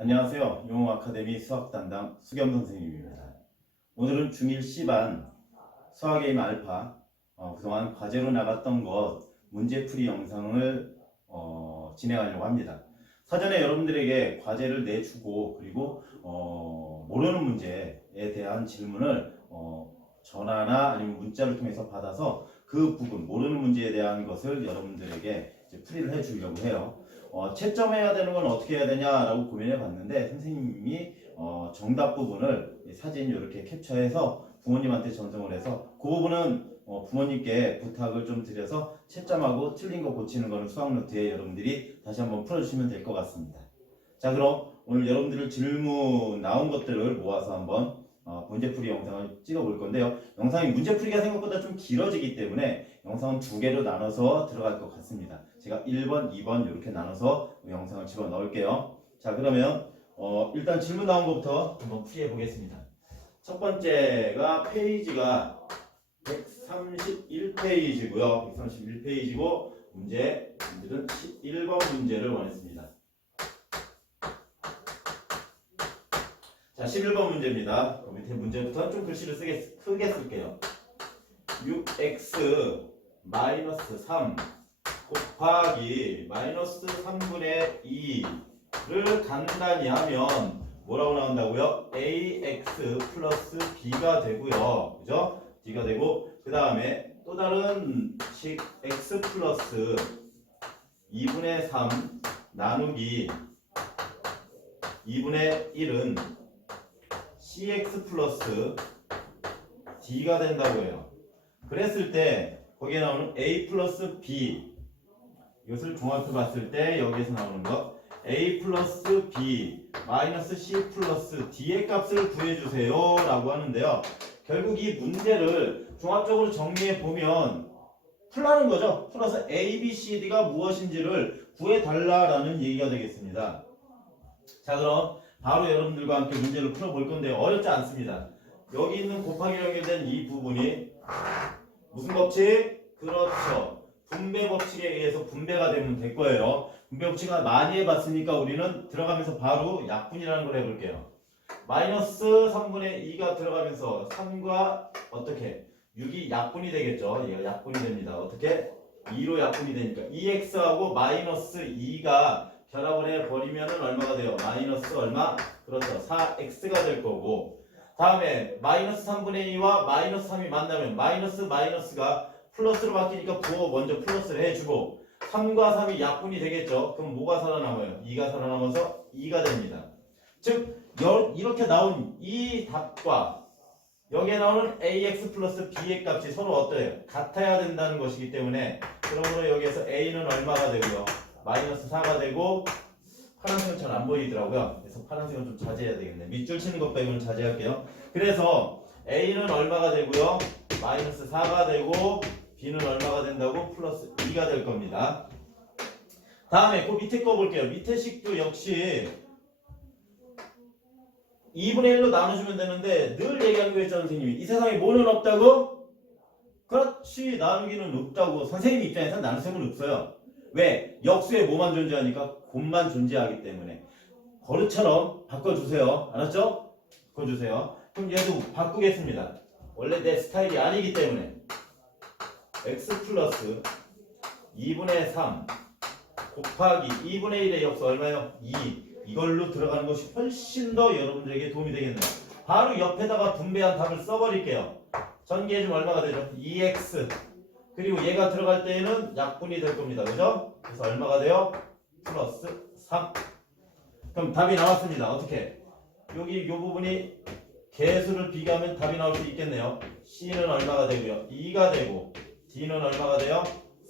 안녕하세요. 용어아카데미 수학담당 수겸 선생님입니다. 오늘은 중1 C반 수학의 힘 알파 그동안 과제로 나갔던 것 문제풀이 영상을 진행하려고 합니다. 사전에 여러분들에게 과제를 내주고 그리고 모르는 문제에 대한 질문을 전화나 아니면 문자를 통해서 받아서 그 부분 모르는 문제에 대한 것을 여러분들에게 이제 풀이를 해주려고 해요. 채점해야 되는 건 어떻게 해야 되냐라고 고민해 봤는데 선생님이 정답 부분을 사진 이렇게 캡처해서 부모님한테 전송을 해서 그 부분은 부모님께 부탁을 좀 드려서 채점하고 틀린 거 고치는 거는 수학노트에 여러분들이 다시 한번 풀어주시면 될 것 같습니다. 자, 그럼 오늘 여러분들 질문 나온 것들을 모아서 한번 문제풀이 영상을 찍어 볼 건데요. 영상이 문제풀이가 생각보다 좀 길어지기 때문에 영상은 두 개로 나눠서 들어갈 것 같습니다. 제가 1번, 2번 이렇게 나눠서 영상을 집어 넣을게요. 자, 그러면 일단 질문 나온 것부터 한번 풀이해 보겠습니다. 첫 번째가 페이지가 131페이지고요. 131페이지고 문제는 11번 문제를 원했습니다. 자, 11번 문제입니다. 그 밑에 문제부터 좀 글씨를 크게 쓸게요. 6x 마이너스 3 곱하기 마이너스 3분의 2를 간단히 하면 뭐라고 나온다고요? ax 플러스 b가 되고요. 그죠? d가 되고 그 다음에 또 다른 식 x 플러스 2분의 3 나누기 2분의 1은 cx 플러스 d가 된다고 해요. 그랬을 때 거기에 나오는 a 플러스 b 이것을 종합해 봤을 때 여기에서 나오는 거 a 플러스 b 마이너스 c 플러스 d의 값을 구해주세요 라고 하는데요. 결국 이 문제를 종합적으로 정리해 보면 풀라는 거죠. 풀어서 a, b, c, d가 무엇인지를 구해달라라는 얘기가 되겠습니다. 자, 그럼 바로 여러분들과 함께 문제를 풀어볼 건데 어렵지 않습니다. 여기 있는 곱하기로 연결된 이 부분이 무슨 법칙? 그렇죠. 분배 법칙에 의해서 분배가 되면 될 거예요. 분배 법칙을 많이 해봤으니까 우리는 들어가면서 바로 약분이라는 걸 해볼게요. 마이너스 3분의 2가 들어가면서 3과 어떻게? 6이 약분이 되겠죠. 얘가 약분이 됩니다. 어떻게? 2로 약분이 되니까 2x하고 마이너스 2가 결합을 해버리면 얼마가 돼요? 마이너스 얼마? 그렇죠. 4x가 될 거고 다음에 마이너스 3분의 2와 마이너스 3이 만나면 마이너스가 플러스로 바뀌니까 부호 먼저 플러스를 해주고 3과 3이 약분이 되겠죠. 그럼 뭐가 살아남아요? 2가 살아남아서 2가 됩니다. 즉 이렇게 나온 이 답과 여기에 나오는 ax 플러스 b의 값이 서로 어때요? 같아야 된다는 것이기 때문에 그러므로 여기에서 a는 얼마가 되고요? 마이너스 4가 되고 파란색은 잘 안 보이더라고요. 그래서 파란색은 좀 자제해야 되겠네. 밑줄 치는 것 빼고는 자제할게요. 그래서 a는 얼마가 되고요? 마이너스 4가 되고 b는 얼마가 된다고? 플러스 2가 될 겁니다. 다음에 그 밑에 거 볼게요. 밑에 식도 역시 2분의 1로 나눠주면 되는데 늘 얘기하는 거 있잖아요. 선생님이 이 세상에 뭐는 없다고? 그렇지. 나누기는 없다고. 선생님 입장에서 나눗셈은 없어요. 왜? 역수에 뭐만 존재하니까 곱만 존재하기 때문에 거르처럼 바꿔주세요. 알았죠? 바꿔주세요. 그럼 얘도 바꾸겠습니다. 원래 내 스타일이 아니기 때문에 x 플러스 2분의 3 곱하기 2분의 1의 역수 얼마예요? 2. 이걸로 들어가는 것이 훨씬 더 여러분들에게 도움이 되겠네요. 바로 옆에다가 분배한 답을 써버릴게요. 전개해주면 얼마가 되죠? 2x 그리고 얘가 들어갈 때에는 약분이 될 겁니다. 그죠? 그래서 얼마가 돼요? 플러스 3. 그럼 답이 나왔습니다. 어떻게? 여기 이 부분이 개수를 비교하면 답이 나올 수 있겠네요. C는 얼마가 되고요? 2가 되고 D는 얼마가 돼요?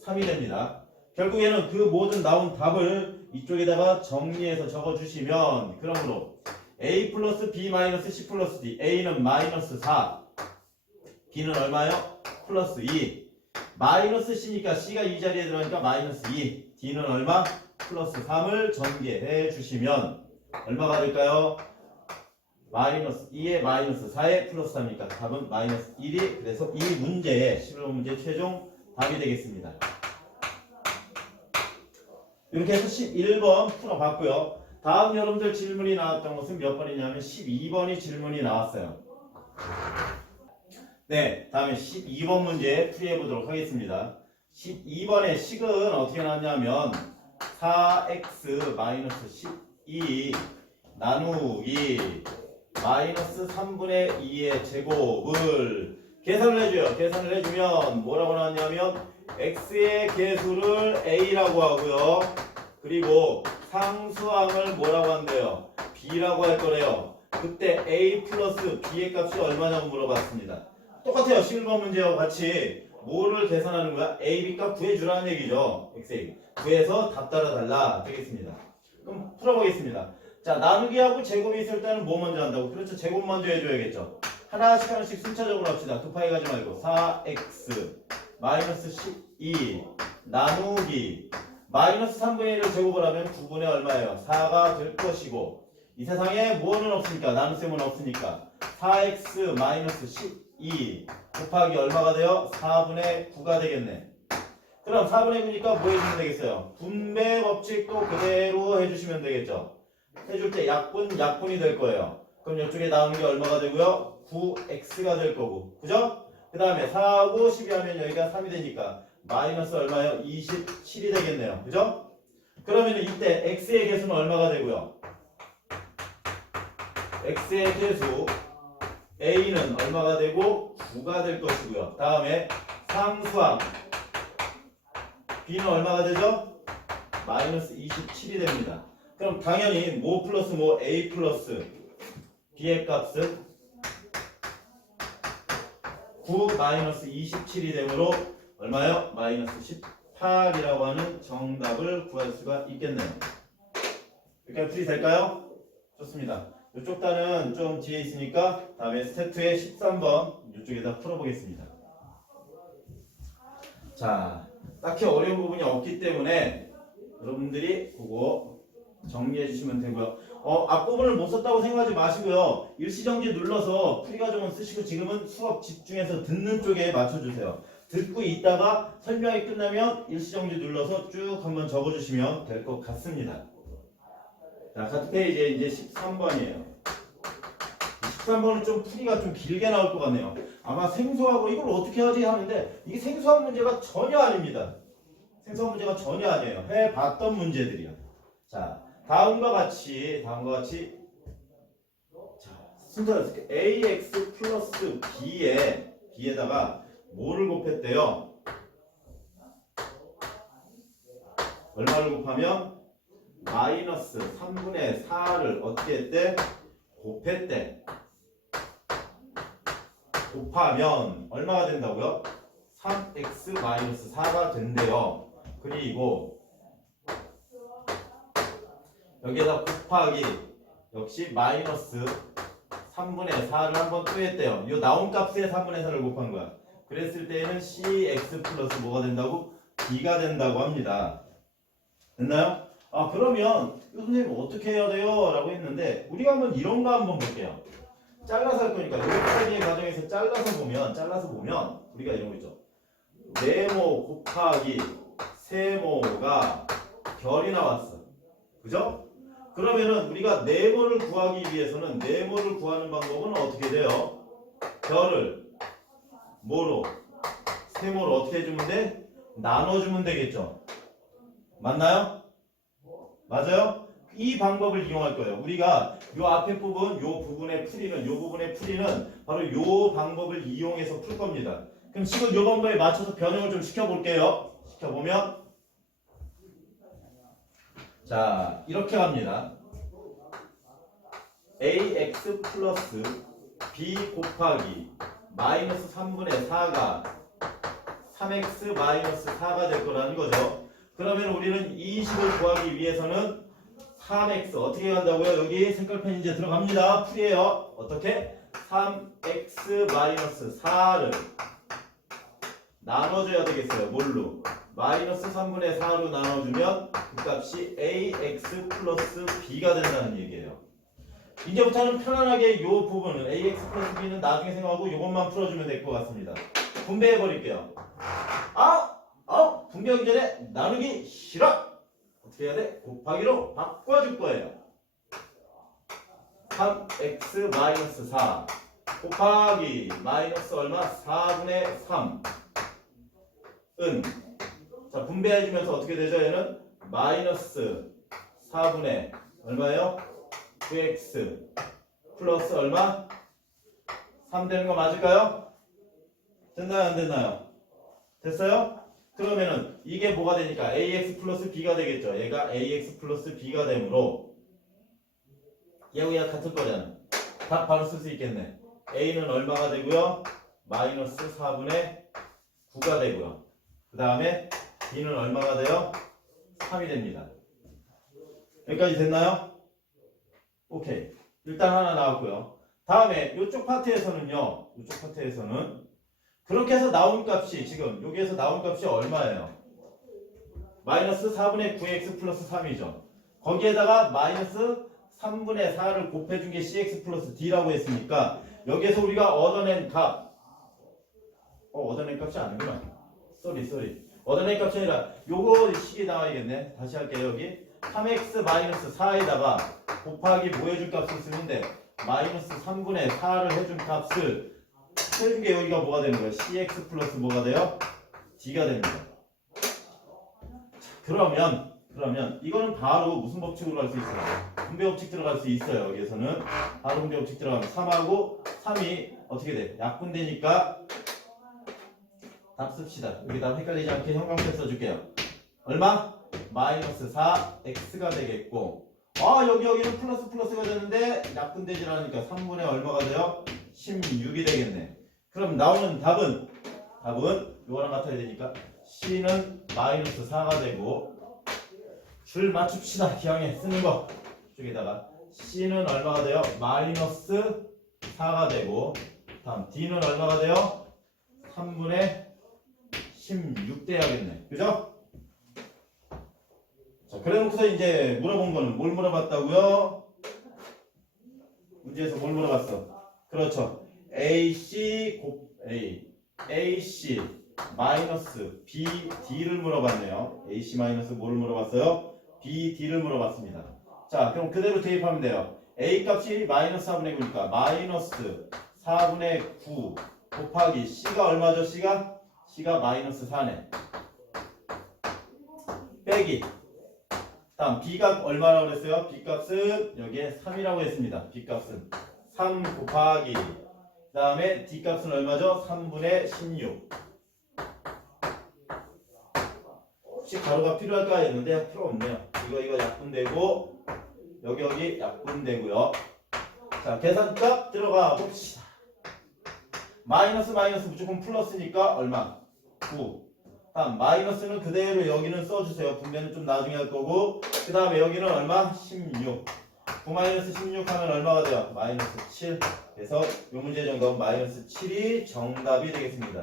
3이 됩니다. 결국에는 그 모든 나온 답을 이쪽에다가 정리해서 적어주시면 그러므로 A 플러스 B 마이너스 C 플러스 D A는 마이너스 4 B는 얼마요? 플러스 2 마이너스 C니까 C가 이 자리에 들어가니까 마이너스 2 D는 얼마? 플러스 3을 전개해 주시면 얼마가 될까요? 마이너스 2에 마이너스 4에 플러스 3이니까 답은 마이너스 1이 그래서 이 문제의 11번 문제 최종 답이 되겠습니다. 이렇게 해서 11번 풀어봤고요. 다음 여러분들 질문이 나왔던 것은 몇 번이냐면 12번이 질문이 나왔어요. 네, 다음에 12번 문제 풀이해 보도록 하겠습니다. 12번의 식은 어떻게 나왔냐면 4x-12 나누기 마이너스 3분의 2의 제곱을 계산을 해줘요. 계산을 해주면 뭐라고 나왔냐면 x의 계수를 a라고 하고요. 그리고 상수항을 뭐라고 한대요? b라고 할 거래요. 그때 a 플러스 b의 값이 얼마냐고 물어봤습니다. 똑같아요. 11번 문제와 같이 뭐를 계산하는 거야? a, b 값 구해주라는 얘기죠. xA 구해서 답 따라 달라 되겠습니다. 그럼 풀어보겠습니다. 자, 나누기하고 제곱이 있을 때는 뭐 먼저 한다고? 그렇죠. 제곱 먼저 해줘야겠죠. 하나씩 순차적으로 합시다. 곱하기 가지 말고 4x 마이너스 12 나누기 마이너스 3분의 1을 제곱을 하면 9분의 얼마예요? 4가 될 것이고 이 세상에 뭐는 없으니까 나눗셈은 없으니까 4x 마이너스 12 곱하기 얼마가 돼요? 4분의 9가 되겠네. 그럼 4분의 9니까 뭐 해주면 되겠어요? 분배 법칙도 그대로 해주시면 되겠죠. 해줄 때 약분이 될 거예요. 그럼 이쪽에 나오는 게 얼마가 되고요? 9x가 될 거고. 그죠? 그 다음에 4하고 12 하면 여기가 3이 되니까 마이너스 얼마예요? 27이 되겠네요. 그죠? 그러면 이때 x의 계수는 얼마가 되고요? x의 계수 a는 얼마가 되고 9가 될 것이고요. 다음에 상수항 b는 얼마가 되죠? 마이너스 27이 됩니다. 그럼 당연히 뭐 플러스 뭐 a 플러스 b의 값은 9 마이너스 27이 되므로 얼마요? 마이너스 18이라고 하는 정답을 구할 수가 있겠네요. 이렇게 풀이 될까요? 좋습니다. 이쪽 단은 좀 뒤에 있으니까 다음에 스텝 2의 13번 이쪽에다 풀어보겠습니다. 자, 딱히 어려운 부분이 없기 때문에 여러분들이 그거 정리해 주시면 되고요. 앞부분을 못 썼다고 생각하지 마시고요. 일시정지 눌러서 풀이 과정은 쓰시고 지금은 수업 집중해서 듣는 쪽에 맞춰주세요. 듣고 있다가 설명이 끝나면 일시정지 눌러서 쭉 한번 적어주시면 될 것 같습니다. 자, 같은 페이지에 이제 13번이에요. 13번은 좀 풀이가 좀 길게 나올 것 같네요. 아마 생소하고 이걸 어떻게 하지 하는데 이게 생소한 문제가 전혀 아닙니다. 생소한 문제가 전혀 아니에요. 해봤던 문제들이야. 자, 다음과 같이 자, 순서를 쓸게요. ax 플러스 b에다가 뭐를 곱했대요? 얼마를 곱하면 마이너스 3분의 4를 어떻게 했대? 곱했대. 곱하면 얼마가 된다고요? 3x 마이너스 4가 된대요. 그리고 여기에다 곱하기 역시 마이너스 3분의 4를 한번 또 했대요. 이 나온 값에 3분의 4를 곱한 거야. 그랬을 때에는 cx 플러스 뭐가 된다고? b가 된다고 합니다. 됐나요? 아, 그러면 선생님 어떻게 해야 돼요? 라고 했는데 우리가 한번 이런 거 한번 볼게요. 잘라서 할 거니까 여기까지의 과정에서 잘라서 보면 우리가 이런 거 있죠. 네모 곱하기 세모가 결이 나왔어. 그죠? 그러면은 우리가 네모를 구하기 위해서는 네모를 구하는 방법은 어떻게 돼요? 결을 뭐로? 세모로 어떻게 해주면 돼? 나눠주면 되겠죠. 맞나요? 맞아요? 이 방법을 이용할 거예요. 우리가 요 앞에 부분, 요 부분의 풀이는 바로 요 방법을 이용해서 풀 겁니다. 그럼 지금 요 방법에 맞춰서 변형을 좀 시켜볼게요. 시켜보면 자, 이렇게 갑니다. ax 플러스 b 곱하기 마이너스 3분의 4가 3x 마이너스 4가 될 거라는 거죠. 그러면 우리는 이 식을 구하기 위해서는 3x 어떻게 한다고요? 여기 색깔펜 이제 들어갑니다. 풀이에요. 어떻게? 3x 마이너스 4를 나눠줘야 되겠어요. 뭘로? 마이너스 3분의 4로 나눠주면 그 값이 ax 플러스 b가 된다는 얘기예요. 이제부터는 편안하게 요 부분은 ax 플러스 b는 나중에 생각하고 이것만 풀어주면 될 것 같습니다. 분배해 버릴게요. 분배하기 전에 나누기 싫어. 어떻게 해야 돼? 곱하기로 바꿔줄 거예요. 3x 마이너스 4 곱하기 마이너스 얼마? 4분의 3 은, 자 분배해주면서 어떻게 되죠? 얘는 마이너스 4분의 얼마예요? 9x 플러스 얼마? 3 되는 거 맞을까요? 됐나요? 안 됐나요? 됐어요? 그러면은 이게 뭐가 되니까 ax 플러스 b가 되겠죠. 얘가 ax 플러스 b가 되므로 얘가 같을 거잖아. 딱 바로 쓸 수 있겠네. a는 얼마가 되고요? 마이너스 4분의 9가 되고요. 그 다음에 b는 얼마가 돼요? 3이 됩니다. 여기까지 됐나요? 오케이. 일단 하나 나왔고요. 다음에 이쪽 파트에서는요. 이쪽 파트에서는 그렇게 해서 나온 값이 지금 여기에서 나온 값이 얼마예요? 마이너스 4분의 9x 플러스 3이죠. 거기에다가 마이너스 3분의 4를 곱해준 게 cx 플러스 d라고 했으니까 여기에서 우리가 얻어낸 값 얻어낸 값이 아니구나. 쏘리 얻어낸 값이 아니라 요거 식이 나와야겠네. 다시 할게요. 여기 3x 마이너스 4에다가 곱하기 뭐 해줄 값을 쓰는데 마이너스 3분의 4를 해준 값을 해준 게 여기가 뭐가 되는 거예요? cx 플러스 뭐가 돼요? d가 됩니다. 그러면 이거는 바로 무슨 법칙으로 갈 수 있어요? 분배 법칙 들어갈 수 있어요. 여기에서는 바로 분배 법칙 들어가면 3하고 3이 어떻게 돼? 약분되니까 답 씁시다. 여기다 헷갈리지 않게 형광펜 써줄게요. 얼마? 마이너스 4x가 되겠고 여기는 플러스가 되는데 약분되질 않으니까 3분의 얼마가 돼요? 16이 되겠네. 그럼 나오는 답은 이거랑 같아야 되니까 c는 마이너스 4가 되고 줄 맞춥시다. 기왕에 쓰는 거 쪽에다가 c는 얼마가 돼요? 마이너스 4가 되고 다음 d는 얼마가 돼요? 3분의 16 돼야겠네. 그죠? 자, 그래 놓고서 이제 물어본 거는 뭘 물어봤다고요? 문제에서 뭘 물어봤어? 그렇죠. AC 마이너스 BD를 물어봤네요. AC 마이너스 뭐를 물어봤어요? BD를 물어봤습니다. 자, 그럼 그대로 대입하면 돼요. A 값이 마이너스 4분의 9니까 마이너스 4분의 9 곱하기 C가 얼마죠? C가 마이너스 4네. 빼기. 다음 B값 얼마라고 그랬어요? B값은 여기에 3이라고 했습니다. B값은 3 곱하기 그 다음에 D값은 얼마죠? 3분의 16. 혹시 가로가 필요할까 했는데 필요 없네요. 이거 약분되고 여기 약분되고요. 자, 계산값 들어가 봅시다. 마이너스 무조건 플러스니까 얼마? 9. 다음 마이너스는 그대로 여기는 써주세요. 분배는 좀 나중에 할 거고 그 다음에 여기는 얼마? 16. 9 마이너스 16 하면 얼마가 돼요? 마이너스 7. 그래서 이 문제 정답은 마이너스 7이 정답이 되겠습니다.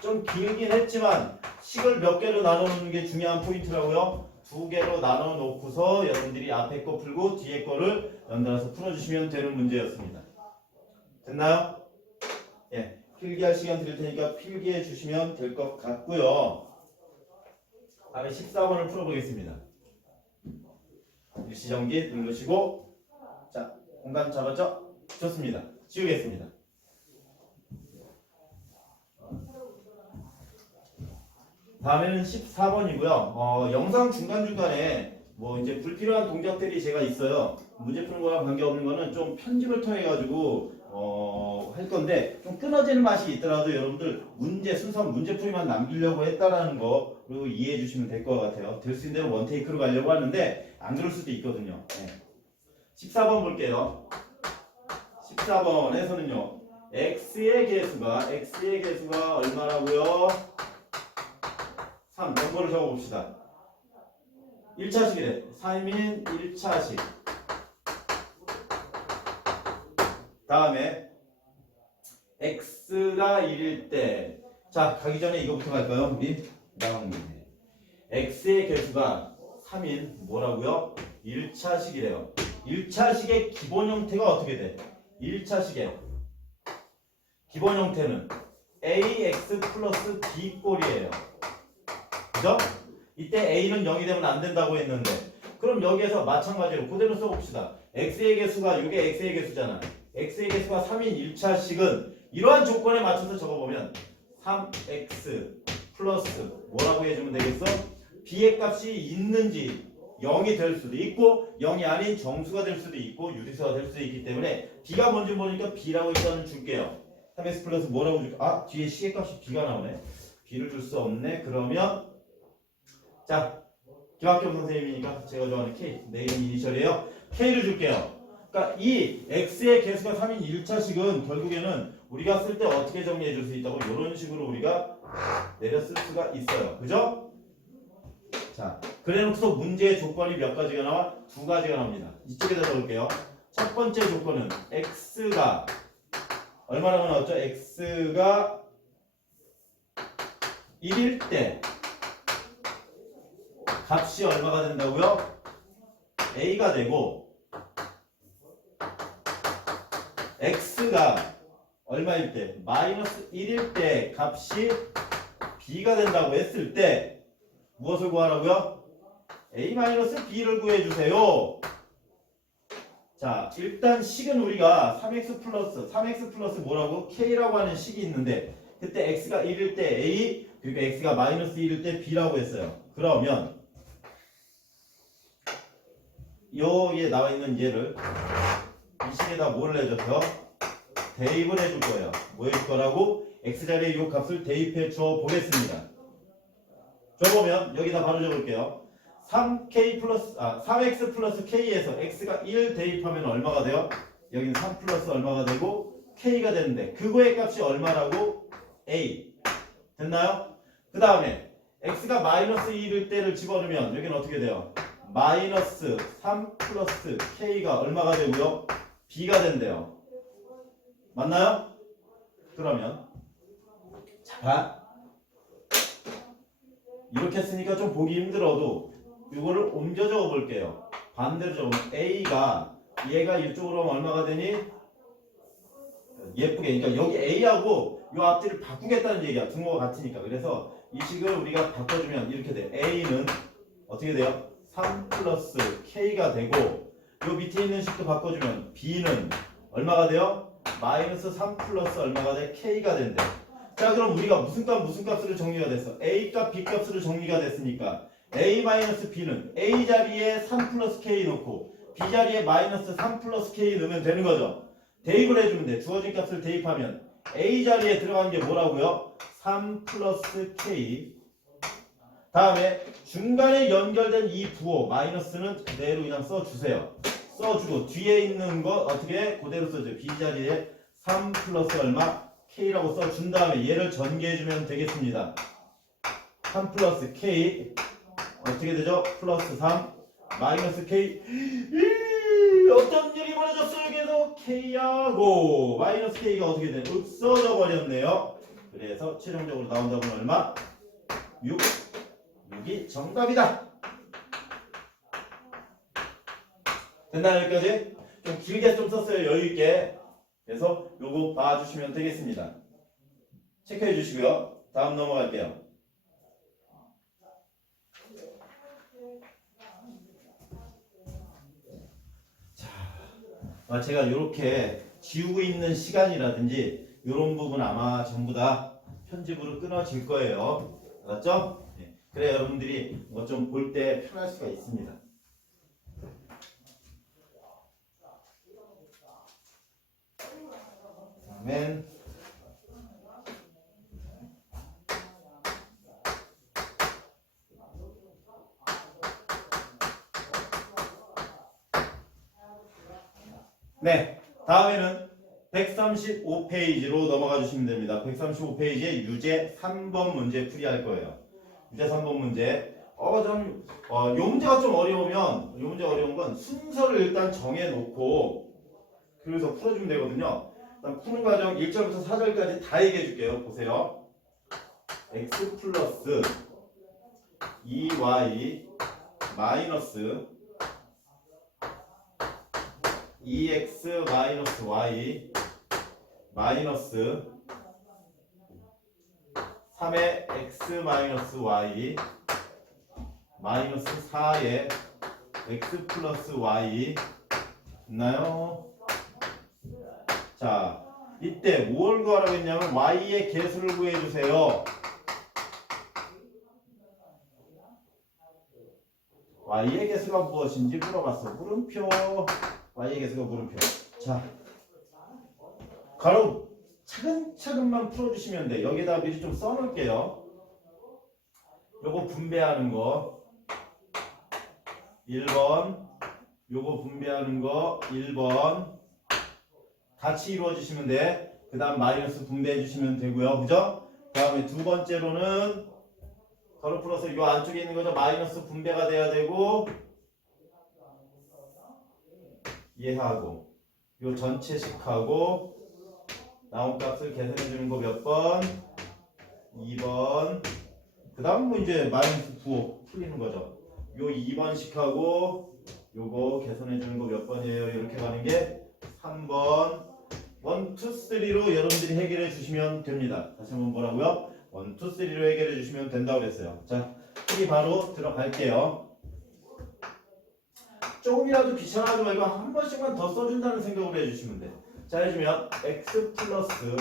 좀 길긴 했지만 식을 몇 개로 나눠놓는 게 중요한 포인트라고요. 2개로 나눠놓고서 여러분들이 앞에 거 풀고 뒤에 거를 연달아서 풀어주시면 되는 문제였습니다. 됐나요? 예, 필기할 시간 드릴 테니까 필기해 주시면 될 것 같고요. 다음에 14번을 풀어보겠습니다. 일시정지 누르시고 자, 공간 잡았죠? 좋습니다. 지우겠습니다. 다음에는 14번이고요. 영상 중간중간에 뭐 이제 불필요한 동작들이 제가 있어요. 문제 푸는 거랑 관계없는 거는 좀 편집을 통해 가지고 할 건데 좀 끊어지는 맛이 있더라도 여러분들 순서 문제풀이만 남기려고 했다라는 거 그리고 이해해 주시면 될 것 같아요. 될 수 있는 대로 원테이크로 가려고 하는데 안 그럴 수도 있거든요. 네. 14번 볼게요. 14번에서는요. x의 개수가 얼마라고요? 3. 정보를 적어봅시다. 1차식이래. 3인 1차식. 다음에 x가 1일 때, 자 가기 전에 이거부터 갈까요? 우리 나온 문제. x의 개수가 3인 뭐라고요? 1차식이래요. 1차식의 기본 형태가 어떻게 돼? 1차식의 기본 형태는 ax 플러스 b 꼴이에요. 그죠? 이때 a는 0이 되면 안 된다고 했는데 그럼 여기에서 마찬가지로 그대로 써봅시다. x의 개수가 이게 x의 개수잖아. x의 개수가 3인 1차식은 이러한 조건에 맞춰서 적어보면 3x 플러스 뭐라고 해주면 되겠어? b의 값이 있는지 0이 될 수도 있고 0이 아닌 정수가 될 수도 있고 유리수가 될 수도 있기 때문에 b가 뭔지 모르니까 b라고 일단은 줄게요. 3x 플러스 뭐라고 줄까? 아 뒤에 시계값이 b가 나오네. b를 줄 수 없네. 그러면 자 김학경 선생님이니까 제가 좋아하는 K 내 이름 이니셜이에요. K를 줄게요. 그러니까 이 x의 개수가 3인 1차식은 결국에는 우리가 쓸 때 어떻게 정리해 줄 수 있다고 이런 식으로 우리가 내려 쓸 수가 있어요. 그죠? 자, 그래놓고서 문제의 조건이 몇 가지가 나와? 두 가지가 나옵니다. 이쪽에다 적을게요. 첫 번째 조건은 x가 얼마라고 나왔죠? x가 1일 때 값이 얼마가 된다고요? a가 되고 x가 얼마일 때? 마이너스 1일 때 값이 b가 된다고 했을 때 무엇을 구하라고요? a-b를 구해주세요. 자, 일단 식은 우리가 3x 플러스 뭐라고? k라고 하는 식이 있는데 그때 x가 1일 때 a 그리고 x가 마이너스 1일 때 b라고 했어요. 그러면 여기에 나와 있는 얘를 이 식에다 뭐를 해줘서 대입을 해줄 거예요. 뭐 해줄 거라고? x자리에 이 값을 대입해 줘 보겠습니다. 줘보면 여기다 바로 적을게요. 3x 플러스 k에서 x가 1 대입하면 얼마가 돼요? 여기는 3 플러스 얼마가 되고 k가 되는데 그거의 값이 얼마라고? a. 됐나요? 그 다음에 x가 마이너스 1일 때를 집어넣으면 여기는 어떻게 돼요? 마이너스 3 플러스 k가 얼마가 되고요? b가 된대요. 맞나요? 그러면 자 이렇게 쓰니까 좀 보기 힘들어도 이거를 옮겨 적어 볼게요. 반대로 적으면 a가 얘가 이쪽으로 오면 얼마가 되니? 예쁘게 그러니까 여기 a하고 이 앞뒤를 바꾸겠다는 얘기야. 등호가 같으니까. 그래서 이 식을 우리가 바꿔주면 이렇게 돼. a는 어떻게 돼요? 3 플러스 k가 되고 이 밑에 있는 식도 바꿔주면 b는 얼마가 돼요? 마이너스 3 플러스 얼마가 돼? k가 된대. 자 그럼 우리가 무슨 값으로 정리가 됐어? a 값 b 값으로 정리가 됐으니까 a 마이너스 b는 a 자리에 3 플러스 k 넣고 b 자리에 마이너스 3 플러스 k 넣으면 되는 거죠. 대입을 해주면 돼. 주어진 값을 대입하면 a 자리에 들어간 게 뭐라고요? 3 플러스 k. 다음에 중간에 연결된 이 부호 마이너스는 그대로 그냥 써주세요. 써주고 뒤에 있는 거 어떻게 그대로 써줘. b 자리에 3 플러스 얼마? k라고 써준 다음에 얘를 전개해주면 되겠습니다. 3 플러스 k 어떻게 되죠? 플러스 3 마이너스 k. 어떤 일이 벌어졌어요? 여기에서 k하고 마이너스 k가 어떻게 돼? 없어져 버렸네요. 그래서 최종적으로 나온 답은 얼마? 6. 6이 정답이다. 됐나요? 여기까지? 좀 길게 좀 썼어요. 여유있게. 그래서 요거 봐주시면 되겠습니다. 체크해 주시고요. 다음 넘어갈게요. 자, 제가 이렇게 지우고 있는 시간이라든지 이런 부분 아마 전부 다 편집으로 끊어질 거예요. 알았죠? 네. 그래 여러분들이 뭐 좀 볼 때 편할 수가 있습니다. 다음엔 네, 다음에는 135페이지로 넘어가 주시면 됩니다. 135페이지에 유제 3번 문제 풀이할 거예요. 유제 3번 문제. 요 문제가 좀 어려우면, 요 문제 어려운 건 순서를 일단 정해놓고 그래서 풀어주면 되거든요. 일단 푸는 과정 1절부터 4절까지 다 얘기해 줄게요. 보세요. x 플러스 2y 마이너스 2x 마이너스 y 마이너스 3의 x 마이너스 y 마이너스 4의 x 플러스 y 있나요? 자, 이때 뭘 구하라고 했냐면 y의 개수를 구해주세요. y의 개수가 무엇인지 물어봤어. 물음표. y의 개수가 물음표. 자, 가로 차근차근만 풀어주시면 돼. 여기다 미리 좀 써놓을게요. 요거 분배하는 거 1번, 요거 분배하는 거 1번 같이 이루어주시면 돼. 그 다음 마이너스 분배해 주시면 되고요. 그죠? 그 다음에 두 번째로는 가로 풀어서 요 안쪽에 있는 거죠. 마이너스 분배가 돼야 되고 얘하고 요 전체식하고 나온 값을 계산해 주는 거 몇 번? 2번. 그 다음 뭐 이제 마이너스 9 풀리는 거죠. 요 2번씩하고 요거 계산해 주는 거 몇 번이에요? 이렇게 가는 게 3번. 1, 2, 3로 여러분들이 해결해 주시면 됩니다. 다시 한번 뭐라고요? 1, 2, 3로 해결해 주시면 된다고 그랬어요. 자, 풀이 바로 들어갈게요. 조금이라도 귀찮아하지 말고 한 번씩만 더 써준다는 생각으로 해주시면 돼. 자, 해주면 x 플러스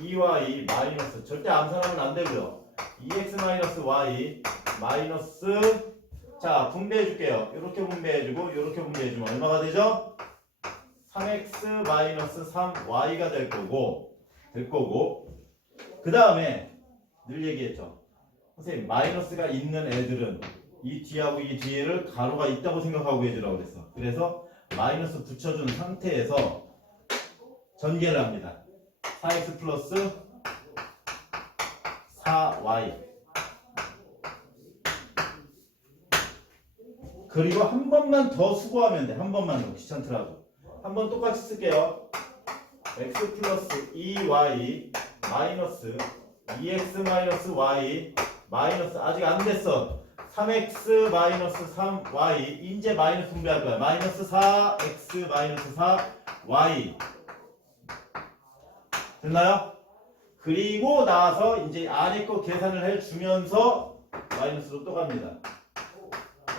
2y 마이너스 절대 암산하면 안 되고요. 2x 마이너스 y 마이너스 자 분배해 줄게요. 이렇게 분배해 주고 이렇게 분배해 주면 얼마가 되죠? 3x 마이너스 3y가 될 거고 그 다음에 늘 얘기했죠. 선생님 마이너스가 있는 애들은 이 뒤하고 이 뒤에를 가로가 있다고 생각하고 해주라고 그랬어. 그래서 마이너스 붙여준 상태에서 전개를 합니다. 4x 플러스 4y 그리고 한 번만 더 수고하면 돼. 한 번만 더 귀찮더라도 한 번 똑같이 쓸게요. x 플러스 2y 마이너스 2x 마이너스 y 마이너스 아직 안 됐어. 3x 마이너스 3y 이제 마이너스 분배할 거야. 마이너스 4x 마이너스 4y 됐나요? 그리고 나서 이제 아래 거 계산을 해주면서 마이너스로 또 갑니다.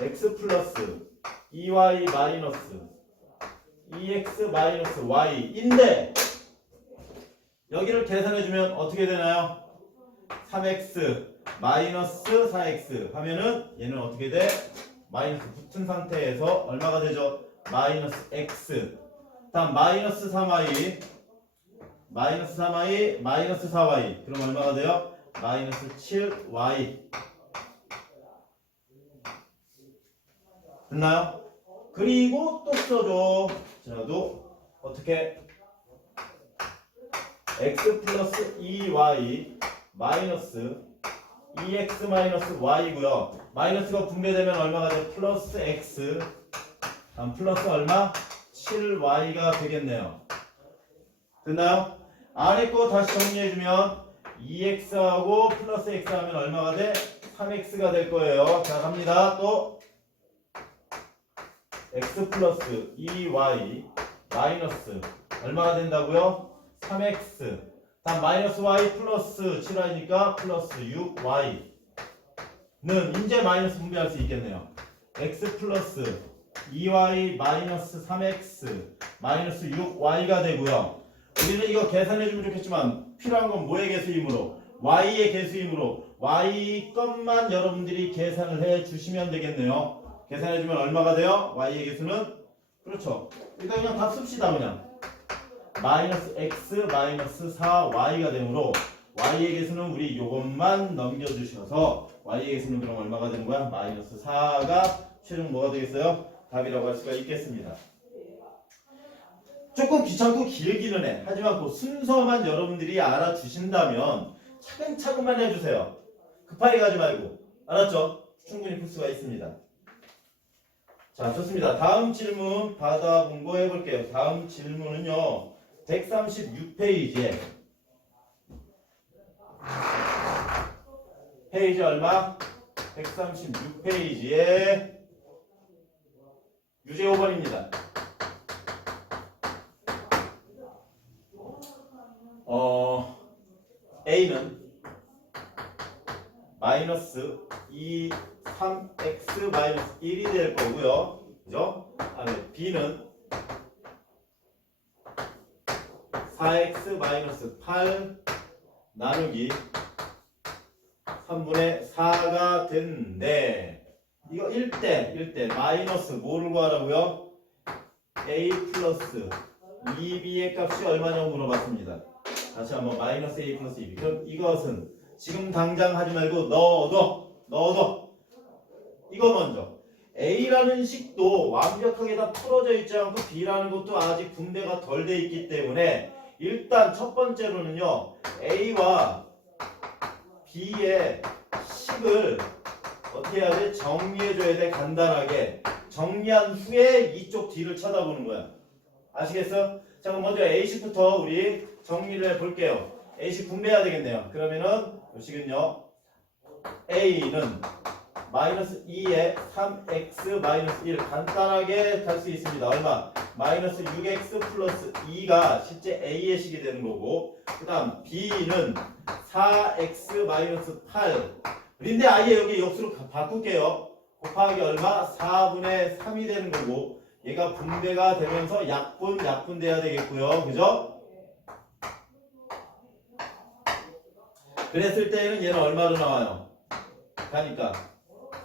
x 플러스 2y 마이너스 2x 마이너스 y인데 여기를 계산해주면 어떻게 되나요? 3x 마이너스 4x 하면은 얘는 어떻게 돼? 마이너스 붙은 상태에서 얼마가 되죠? 마이너스 x 다음 마이너스 3y 마이너스 3y 마이너스 4y 그럼 얼마가 돼요? 마이너스 7y 됐나요? 그리고 또 써줘. 저도 어떻게 x 플러스 2y 마이너스 2x 마이너스 y고요. 마이너스가 분배되면 얼마가 돼요? 플러스 x 다음 플러스 얼마? 7y가 되겠네요. 됐나요? 아래 거 다시 정리해주면 2x하고 플러스 x 하면 얼마가 돼? 3x가 될 거예요. 자 갑니다. 또 x 플러스 2y 마이너스 얼마가 된다고요? 3x 다음 마이너스 y 플러스 7y니까 플러스 6y는 이제 마이너스 분배할 수 있겠네요. x 플러스 2y 마이너스 3x 마이너스 6y가 되고요. 우리는 이거 계산해주면 좋겠지만 필요한 건 뭐의 개수이므로? y의 개수이므로 y 것만 여러분들이 계산을 해주시면 되겠네요. 계산해주면 얼마가 돼요? y의 개수는? 그렇죠. 일단 그냥 답 씁시다 그냥. 마이너스 x 마이너스 4y가 되므로 y의 개수는 우리 요것만 넘겨주셔서 y의 개수는 그럼 얼마가 되는 거야? 마이너스 4가 최종 뭐가 되겠어요? 답이라고 할 수가 있겠습니다. 조금 귀찮고 길기는 해. 하지만 그 순서만 여러분들이 알아주신다면 차근차근만 해주세요. 급하게 가지 말고. 알았죠? 충분히 풀 수가 있습니다. 자, 좋습니다. 다음 질문 받아본 거 해볼게요. 다음 질문은요. 136페이지에 페이지 얼마? 136페이지에 유제 5번입니다. A는 마이너스 2, 3x 마이너스 1이 될 거고요. b는 4x 마이너스 8 나누기 3분의 4가 된대. 이거 1대 마이너스 뭐를 구하라고요? a 플러스 2b의 값이 얼마냐고 물어봤습니다. 다시 한번 마이너스 a 플러스 2b. 그럼 이것은 지금 당장 하지 말고 넣어둬. 이거 먼저. a라는 식도 완벽하게 다 풀어져 있지 않고 b라는 것도 아직 분배가 덜 돼 있기 때문에 일단 첫 번째로는요. a와 b의 식을 어떻게 해야 돼? 정리해줘야 돼. 간단하게. 정리한 후에 이쪽 뒤를 쳐다보는 거야. 아시겠어? 자, 그럼 먼저 a식부터 우리 정리를 해볼게요. a식 분배해야 되겠네요. 그러면은 이 식은요. a는 마이너스 2에 3x 마이너스 1 간단하게 갈 수 있습니다. 얼마? 마이너스 6x 플러스 2가 실제 a의 식이 되는 거고, 그 다음 b는 4x 마이너스 8. 근데 아예 여기 역수로 바꿀게요. 곱하기 얼마? 4분의 3이 되는 거고, 얘가 분배가 되면서 약분 돼야 되겠고요. 그죠? 그랬을 때는 얘는 얼마로 나와요? 가니까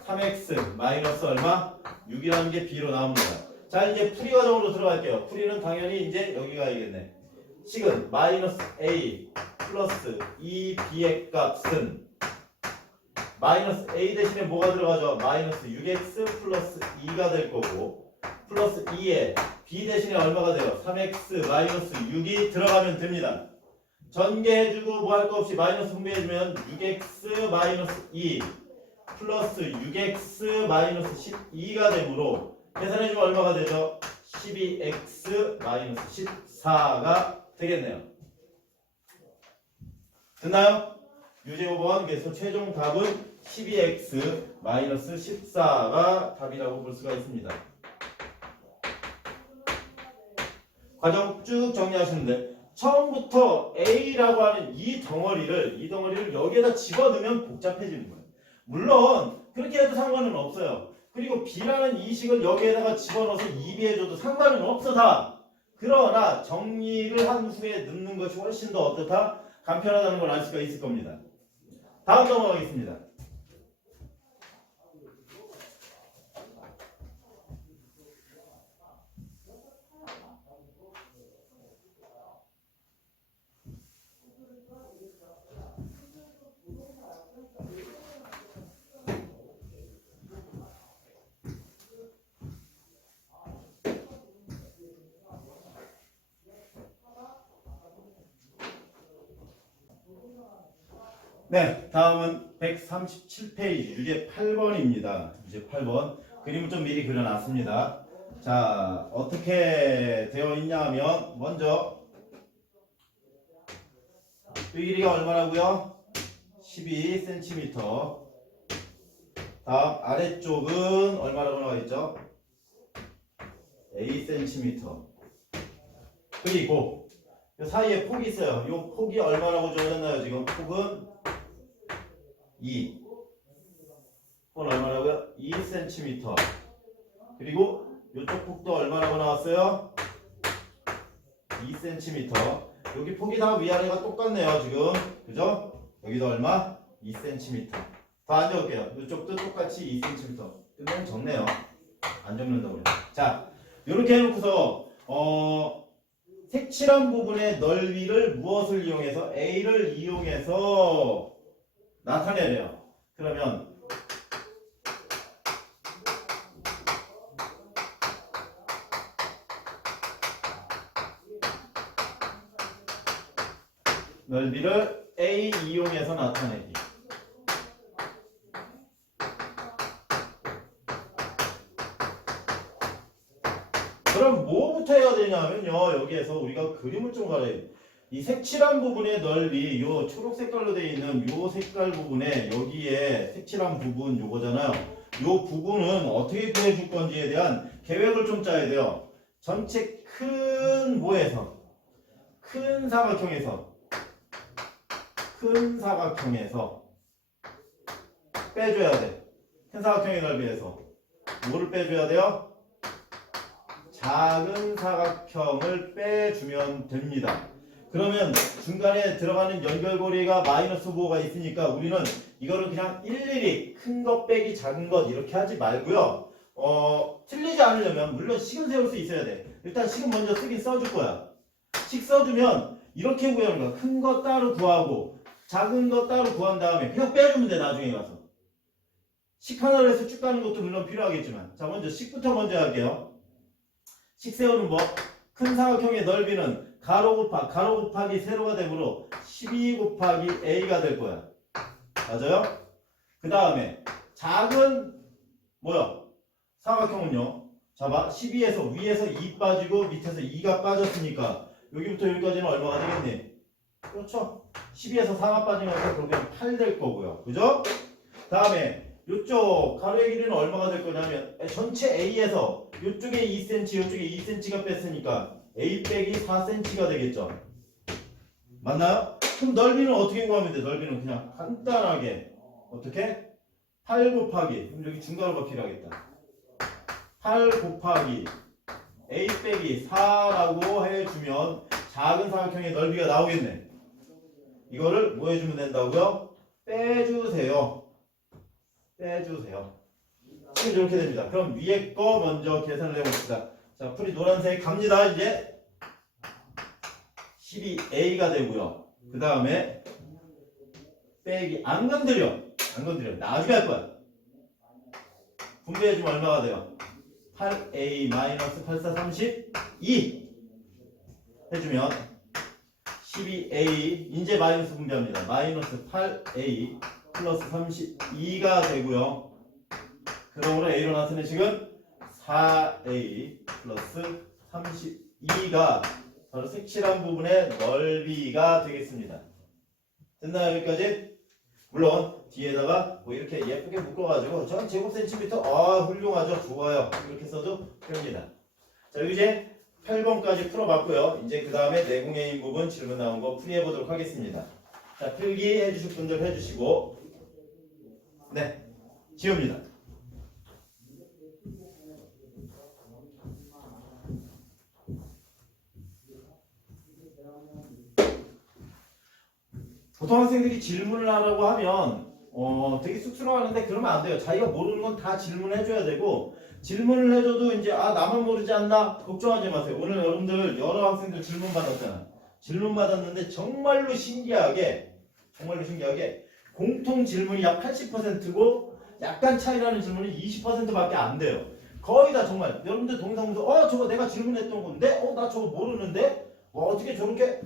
3x 마이너스 얼마? 6이라는 게 b로 나옵니다. 자, 이제 풀이 과정으로 들어갈게요. 풀이는 당연히 이제 여기 가야겠네. 식은 마이너스 a 플러스 2b의 값은 마이너스 a 대신에 뭐가 들어가죠? 마이너스 6x 플러스 2가 될 거고, 플러스 2에 b 대신에 얼마가 돼요? 3x 마이너스 6이 들어가면 됩니다. 전개해주고 뭐 할 거 없이 마이너스 분배해주면 6x 마이너스 2 플러스 6x 마이너스 12가 되므로 계산해주면 얼마가 되죠? 12x 마이너스 14가 되겠네요. 됐나요? 유제 5번. 그래서 최종 답은 12x 마이너스 14가 답이라고 볼 수가 있습니다. 과정 쭉 정리하시는데 처음부터 A라고 하는 이 덩어리를 여기에다 집어넣으면 복잡해지는 거예요. 물론 그렇게 해도 상관은 없어요. 그리고 B라는 이 식을 여기에다가 집어넣어서 2비해줘도 상관은 없어 다. 그러나 정리를 한 후에 넣는 것이 훨씬 더 어떻다? 간편하다는 걸 알 수가 있을 겁니다. 다음 넘어가겠습니다. 네, 다음은 137페이지 유제 8번입니다. 유제 8번. 그림을 좀 미리 그려놨습니다. 자, 어떻게 되어 있냐 하면 먼저 이 길이가 얼마라고요? 12cm. 다음 아래쪽은 얼마라고 나와 있죠? 8cm. 그리고 그 사이에 폭이 있어요. 이 폭이 얼마라고 줘졌나요? 지금 폭은 2. 폭은 얼마라고요? 2cm. 그리고 이쪽 폭도 얼마라고 나왔어요? 2cm. 여기 폭이 다 위아래가 똑같네요. 지금 그죠? 여기도 얼마? 2cm. 더 안 적을게요. 이쪽도 똑같이 2cm. 근데 적네요. 안 적는다고 그래요. 자, 이렇게 해놓고서 색칠한 부분의 넓이를 무엇을 이용해서? A를 이용해서 나타내래요. 그러면 넓이를 A 이용해서 나타내기. 그럼 뭐부터 해야 되냐면요. 여기에서 우리가 그림을 좀 그려야 돼요. 이 색칠한 부분의 넓이, 요 초록 색깔로 되어 있는 요 색깔 부분에 여기에 색칠한 부분 요거잖아요. 요 부분은 어떻게 구해줄 건지에 대한 계획을 좀 짜야 돼요. 전체 큰 뭐에서? 큰 사각형에서 빼줘야 돼. 큰 사각형의 넓이에서 뭐를 빼줘야 돼요? 작은 사각형을 빼주면 됩니다. 그러면 중간에 들어가는 연결고리가 마이너스 부호가 있으니까 우리는 이거를 그냥 일일이 큰 것 빼기 작은 것 이렇게 하지 말고요. 틀리지 않으려면 물론 식은 세울 수 있어야 돼. 일단 식은 먼저 쓰긴 써줄 거야. 식 써주면 이렇게 구하는 거야. 큰 거 따로 구하고 작은 거 따로 구한 다음에 그냥 빼주면 돼. 나중에 가서. 식 하나로 해서 쭉 가는 것도 물론 필요하겠지만 자 먼저 식부터 먼저 할게요. 식 세우는 법. 큰 사각형의 넓이는 가로 곱하기 세로가 되므로 12 곱하기 a가 될 거야. 맞아요? 그 다음에 작은 뭐야? 사각형은요. 잡아 12에서 위에서 2 빠지고 밑에서 2가 빠졌으니까 여기부터 여기까지는 얼마가 되겠니? 그렇죠? 12에서 4가 빠지면서 그러면 8 될 거고요. 그죠? 다음에 이쪽 가로의 길이는 얼마가 될 거냐면 전체 A에서 이쪽에 2cm, 이쪽에 2cm가 뺐으니까 A 빼기 4cm가 되겠죠. 맞나요? 그럼 넓이는 어떻게 구하면 돼? 넓이는 그냥 간단하게 어떻게? 8 곱하기 그럼 여기 중괄호가 필요하겠다. 8 곱하기 A 빼기 4라고 해주면 작은 사각형의 넓이가 나오겠네. 이거를 뭐 해주면 된다고요? 빼주세요. 빼주세요. 지금 이렇게 됩니다. 그럼 위에 거 먼저 계산을 해봅시다. 자, 풀이 노란색 갑니다. 이제 12a가 되고요. 그 다음에 빼기 안 건드려. 나중에 할 거야. 분배해주면 얼마가 돼요? 8a 마이너스 84 32 해주면 12a 이제 마이너스 분배합니다. 마이너스 8a 플러스 32가 되고요. 그러므로 a로 나타낸 식은 4a 플러스 32가 바로 색칠한 부분의 넓이가 되겠습니다. 됐나요? 여기까지? 물론 뒤에다가 뭐 이렇게 예쁘게 묶어가지고 전 제곱 센티미터 훌륭하죠. 좋아요. 이렇게 써도 됩니다. 자, 이제 8번까지 풀어봤고요. 이제 그 다음에 내공예인 부분 질문 나온 거 풀이해보도록 하겠습니다. 자, 필기 해주실 분들 해주시고 네, 지웁니다. 보통 학생들이 질문을 하라고 하면 되게 쑥스러워하는데 그러면 안 돼요. 자기가 모르는 건 다 질문해줘야 되고 질문을 해줘도 이제 나만 모르지 않나 걱정하지 마세요. 오늘 여러분들 여러 학생들 질문 받았잖아. 질문 받았는데 정말로 신기하게 공통 질문이 약 80%고 약간 차이 나는 질문이 20%밖에 안 돼요. 거의 다 정말 여러분들 동영상 보면서 저거 내가 질문했던 건데 나 저거 모르는데 어떻게 저렇게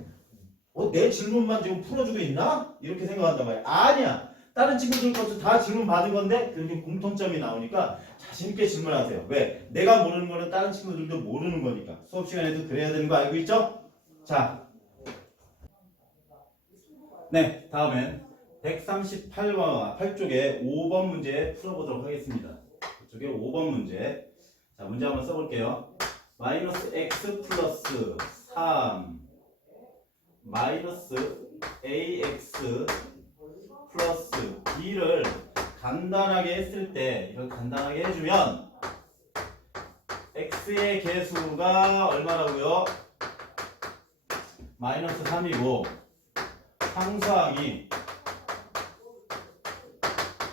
내 질문만 지금 풀어주고 있나? 이렇게 생각한단 말이야. 아니야. 다른 친구들 것도 다 질문 받은 건데 그렇게 공통점이 나오니까 자신있게 질문하세요. 왜? 내가 모르는 거는 다른 친구들도 모르는 거니까. 수업 시간에도 그래야 되는 거 알고 있죠? 자, 네, 다음엔 138쪽에 5번 문제 풀어보도록 하겠습니다. 이쪽에 5번 문제. 자, 문제 한번 써볼게요. 마이너스 x 플러스 3 마이너스 ax 플러스 b를 간단하게 했을 때 이걸 간단하게 해주면 x의 개수가 얼마라고요? 마이너스 3이고 상수항이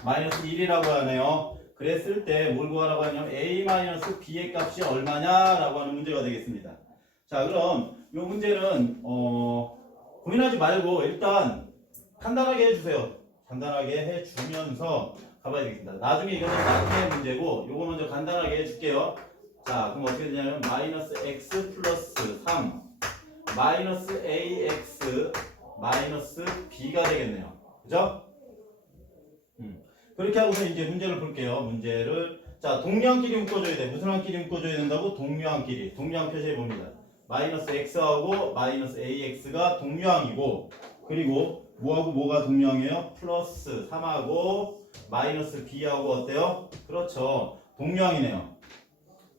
마이너스 1이라고 하네요. 그랬을 때 뭘 구하라고 하냐면 a 마이너스 b의 값이 얼마냐라고 하는 문제가 되겠습니다. 자, 그럼 이 문제는 고민하지 말고 일단 간단하게 해주세요. 간단하게 해주면서 가봐야 되겠습니다. 나중에 이거는 나중에 문제고 요거 먼저 간단하게 해줄게요. 자, 그럼 어떻게 되냐면 마이너스 x 플러스 3 마이너스 ax 마이너스 b가 되겠네요. 그죠? 그렇게 하고서 이제 문제를 볼게요. 문제를 자, 동류항끼리 묶어줘야 돼. 무슨 항끼리 묶어줘야 된다고? 동류항끼리. 동류항 표시해 봅니다. 마이너스 x하고 마이너스 ax가 동류항이고 그리고 뭐하고 뭐가 동류항이에요? 플러스 3하고 마이너스 b하고 어때요? 그렇죠. 동류항이네요.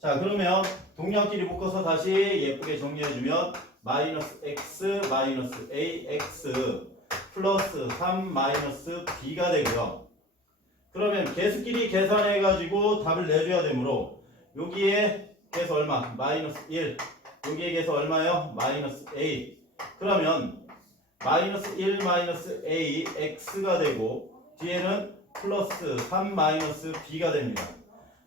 자, 그러면 동류항끼리 묶어서 다시 예쁘게 정리해주면 마이너스 x 마이너스 ax 플러스 3 마이너스 b가 되고요. 그러면 개수끼리 계산해가지고 답을 내줘야 되므로 여기에 그래서 얼마? 마이너스 1. 여기에게서 얼마예요? 마이너스 a. 그러면 마이너스 1 마이너스 a x가 되고 뒤에는 플러스 3 마이너스 b가 됩니다.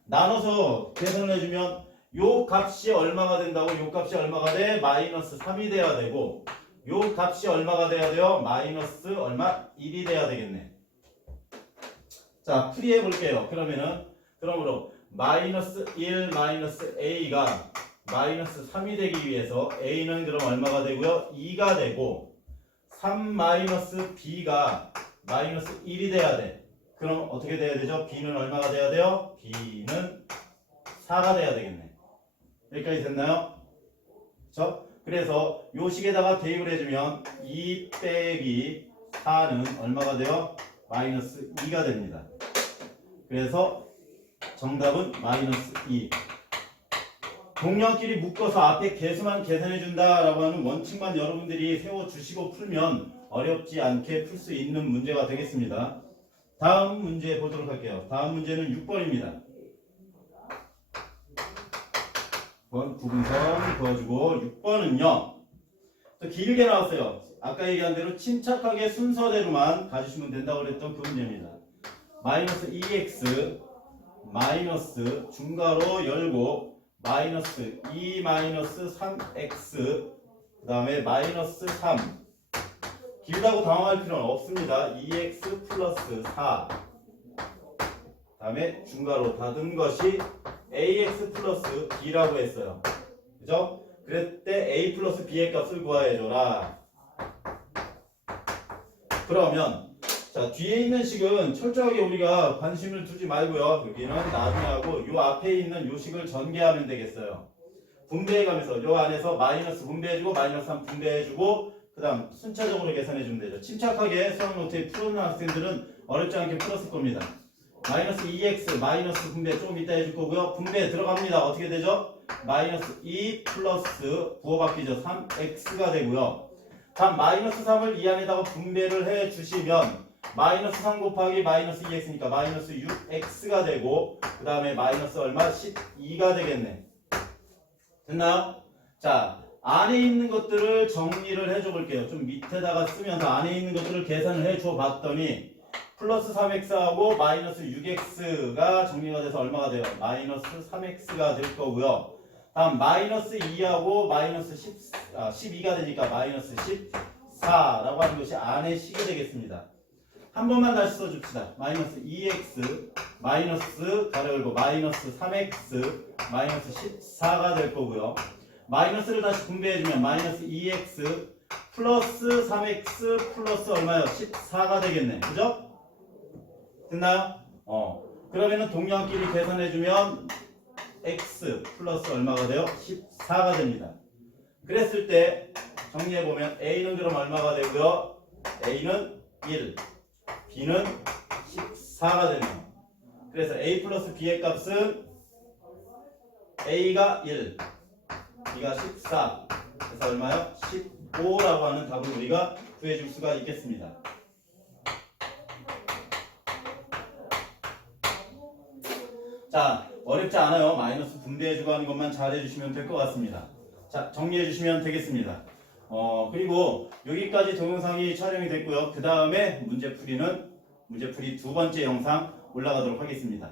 나눠서 계산을 해주면 요 값이 얼마가 된다고? 요 값이 얼마가 돼? 마이너스 3이 돼야 되고 요 값이 얼마가 돼야 돼요? 마이너스 얼마? 1이 돼야 되겠네. 자, 풀이해 볼게요. 그러므로 마이너스 1 마이너스 a가 마이너스 3이 되기 위해서 a는 그럼 얼마가 되고요? 2가 되고 3 마이너스 b가 마이너스 1이 돼야 돼. 그럼 어떻게 돼야 되죠? b는 얼마가 돼야 돼요? b는 4가 돼야 되겠네. 여기까지 됐나요? 그렇죠? 그래서 요 식에다가 대입을 해주면 2 빼기 4는 얼마가 돼요? 마이너스 2가 됩니다. 그래서 정답은 마이너스 2. 동량끼리 묶어서 앞에 개수만 계산해준다라고 하는 원칙만 여러분들이 세워주시고 풀면 어렵지 않게 풀 수 있는 문제가 되겠습니다. 다음 문제 보도록 할게요. 다음 문제는 6번입니다. 6번 구분선 그어주고 6번은요. 또 길게 나왔어요. 아까 얘기한 대로 침착하게 순서대로만 가주시면 된다고 그랬던 그 문제입니다. 마이너스 2x 마이너스 중괄호 열고 마이너스 2 마이너스 3x 그 다음에 마이너스 3 길다고 당황할 필요는 없습니다. 2x 플러스 4 그 다음에 중괄호 닫은 것이 ax 플러스 b라고 했어요. 그죠? 그럴 때 a 플러스 b의 값을 구하해줘라. 그러면 자, 뒤에 있는 식은 철저하게 우리가 관심을 두지 말고요. 여기는 나중에 하고 요 앞에 있는 요 식을 전개하면 되겠어요. 분배해가면서 요 안에서 마이너스 분배해주고 마이너스 3 분배해주고 그 다음 순차적으로 계산해주면 되죠. 침착하게 수학 노트에 푸는 학생들은 어렵지 않게 풀었을 겁니다. 마이너스 2x 마이너스 분배 좀 이따 해줄 거고요. 분배 들어갑니다. 어떻게 되죠? 마이너스 2 플러스 부호 바뀌죠. 3x가 되고요. 다음 마이너스 3을 이 안에다가 분배를 해주시면 마이너스 3 곱하기 마이너스 2x니까 마이너스 6x가 되고 그 다음에 마이너스 얼마? 12가 되겠네. 됐나요? 자, 안에 있는 것들을 정리를 해줘 볼게요. 좀 밑에다가 쓰면서 안에 있는 것들을 계산을 해줘 봤더니 플러스 3x하고 마이너스 6x가 정리가 돼서 얼마가 돼요? 마이너스 3x가 될 거고요. 다음 마이너스 2하고 마이너스 12가 되니까 마이너스 14라고 하는 것이 안에 식이 되겠습니다. 한 번만 다시 써줍시다. 마이너스 2x 마이너스 가로 열고 마이너스 3x 마이너스 14가 될 거고요. 마이너스를 다시 분배해주면 마이너스 2x 플러스 3x 플러스 얼마요? 14가 되겠네. 그죠? 됐나요? 그러면은 동량끼리 계산해주면 x 플러스 얼마가 돼요? 14가 됩니다. 그랬을 때 정리해보면 a는 그럼 얼마가 되고요? a는 1 b는 14가 되네요. 그래서 a 플러스 b의 값은 a가 1 b가 14 그래서 얼마요? 15라고 하는 답을 우리가 구해줄 수가 있겠습니다. 자, 어렵지 않아요. 마이너스 분배해주고 하는 것만 잘 해주시면 될 것 같습니다. 자, 정리해주시면 되겠습니다. 그리고 여기까지 동영상이 촬영이 됐고요. 그 다음에 문제풀이 두 번째 영상 올라가도록 하겠습니다.